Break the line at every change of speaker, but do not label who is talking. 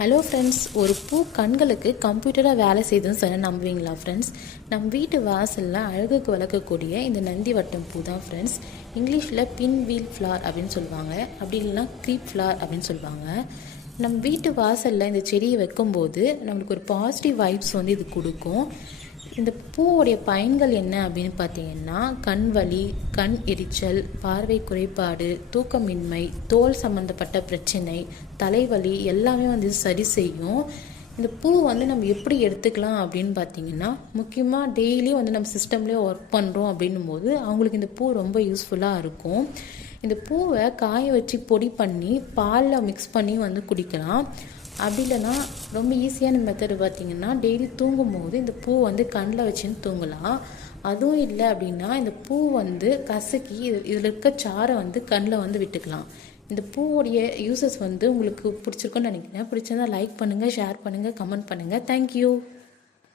Hello friends ஒரு பூ கண்களுக்கு கம்ப்யூட்டராக வேலை செய்யுதுன்னு சொன்னால் நம்புவீங்களா ஃப்ரெண்ட்ஸ் நம்ம வீட்டு வாசலில் அழகுக்கு வளர்க்கக்கூடிய இந்த நந்தி வட்டம் பூ தான் ஃப்ரெண்ட்ஸ் இங்கிலீஷில் பின் வீல் ஃப்ளார் அப்படின்னு சொல்லுவாங்க. அப்படி இல்லைன்னா க்ரீப் ஃப்ளார் அப்படின்னு சொல்லுவாங்க. நம் வீட்டு வாசலில் இந்த செடியை வைக்கும்போது நம்மளுக்கு ஒரு பாசிட்டிவ் வைப்ஸ் வந்து இது கொடுக்கும். இந்த பூவுடைய பயன்கள் என்ன அப்படின்னு பார்த்தீங்கன்னா கண் வலி கண் எரிச்சல் பார்வை குறைபாடு தூக்கமின்மை தோல் சம்மந்தப்பட்ட பிரச்சனை தலைவலி எல்லாமே வந்து சரி செய்யும். இந்த பூ வந்து நம்ம எப்படி எடுத்துக்கலாம் அப்படின்னு பார்த்தீங்கன்னா முக்கியமாக டெய்லியும் வந்து நம்ம சிஸ்டம்லேயே ஒர்க் பண்ணுறோம் அப்படின்னும் போது அவங்களுக்கு இந்த பூ ரொம்ப யூஸ்ஃபுல்லாக இருக்கும். இந்த பூவை காய வச்சு பொடி பண்ணி பாலில் மிக்ஸ் பண்ணி வந்து குடிக்கலாம். அப்படி இல்லைன்னா ரொம்ப ஈஸியான மெத்தடு பார்த்தீங்கன்னா டெய்லி தூங்கும்போது இந்த பூ வந்து கண்ணில் வச்சுன்னு தூங்கலாம். அதுவும் இல்லை அப்படின்னா இந்த பூ வந்து கசக்கி இது இதில் இருக்க சாரை வந்து கண்ணில் வந்து விட்டுக்கலாம். இந்த பூவுடைய யூசஸ் வந்து உங்களுக்கு பிடிச்சிருக்குன்னு நினைக்கிறேன். பிடிச்சிருந்தா லைக் பண்ணுங்கள் ஷேர் பண்ணுங்கள் கமெண்ட் பண்ணுங்கள் தேங்க்யூ